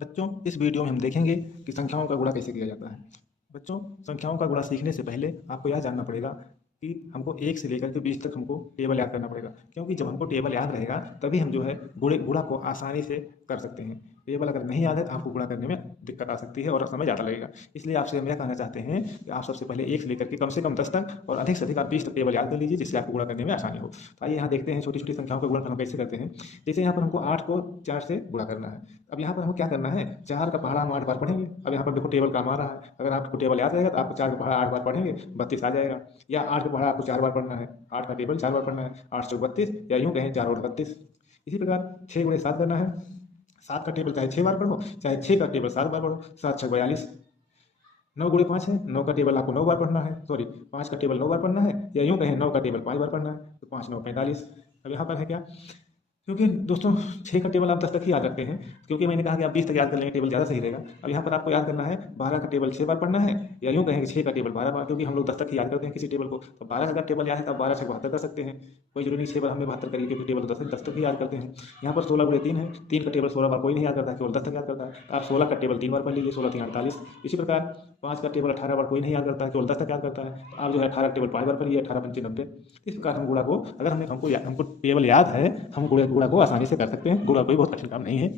बच्चों, इस वीडियो में हम देखेंगे कि संख्याओं का गुणा कैसे किया जाता है। बच्चों, संख्याओं का गुणा सीखने से पहले आपको यह जानना पड़ेगा कि हमको 1 से लेकर के 20 तक हमको टेबल याद करना पड़ेगा, क्योंकि जब हमको टेबल याद रहेगा तभी हम जो है गुणा को आसानी से कर सकते हैं। टेबल अगर नहीं याद है तो आपको गुणा करने में दिक्कत आ सकती है और समय ज़्यादा लगेगा। इसलिए आपसे हम यह कहना चाहते हैं कि आप सबसे पहले 1 से लेकर के कम से कम 10 तक और अधिक से अधिक आप 20 तक टेबल याद कर लीजिए, जिससे आपको गुणा करने में आसानी हो। तो आइए यहाँ देखते हैं छोटी-छोटी संख्याओं का गुणनफल हम कैसे करते हैं। जैसे यहाँ पर हमको 8 को 4 से गुणा करना है। अब यहाँ पर हमको क्या करना है, 4 का पहाड़ा हम 8 बार पढ़ेंगे। अब यहाँ पर देखो टेबल काम आ रहा है, अगर आपको टेबल याद रहेगा तो आपको 4 का पहाड़ा 8 बार पढ़ेंगे 32 आ जाएगा। या 8 का पहाड़ा आपको 4 बार पढ़ना है, 8 का टेबल 4 बार पढ़ना है, 8 चौक 32, या यूँ कहें 4 और 32। इसी प्रकार 6 गुणे 7 करना है। 7 का टेबल चाहे 6 बार पढ़ो, चाहे 6 का टेबल 7 बार पढ़ो, 7 छक 42। 9 गुणे 5 है, 9 का टेबल आपको 9 बार पढ़ना है, सॉरी 5 का टेबल 9 बार पढ़ना है, या यूँ कहें 9 का टेबल 5 बार पढ़ना है, तो 5 9 45। अब यहाँ पर है क्या, क्योंकि दोस्तों 6 का टेबल आप 10 तक ही याद रखते हैं, क्योंकि मैंने कहा कि आप 20 तक याद कर लेंगे टेबल ज़्यादा सही रहेगा। अब यहाँ पर आपको याद करना है 12 का टेबल 6 बार पढ़ना है, या यूँ कहें कि 6 का टेबल 12 बार, क्योंकि हम लोग 10 तक ही याद करते हैं किसी टेबल को। तो 12 का अगर टेबल याद है तो आप 12 से 72 कर सकते हैं। कोई जरूरी नहीं 6 बार हमने 72 करिए, क्योंकि टेबल 10 तक ही याद करते हैं। यहाँ पर 16 गुणे 3 है, 3 का टेबल 16 बार कोई नहीं याद करता, केवल 10 तक याद करता है। तो आप 16 का टेबल 3 बार पढ़ लीजिए, 16 3 48। इसी प्रकार 5 का टेबल 18 बार कोई नहीं याद करता है, केवल 10 तक याद करता है। तो आप जो है 18 का टेबल 5 बार पढ़िए, 18 पंचे 90। इस प्रकार हम गुणा को, अगर हमको टेबल याद है, हम गुणा को आसानी से कर सकते हैं। गुणा कोई बहुत कठिन काम नहीं है।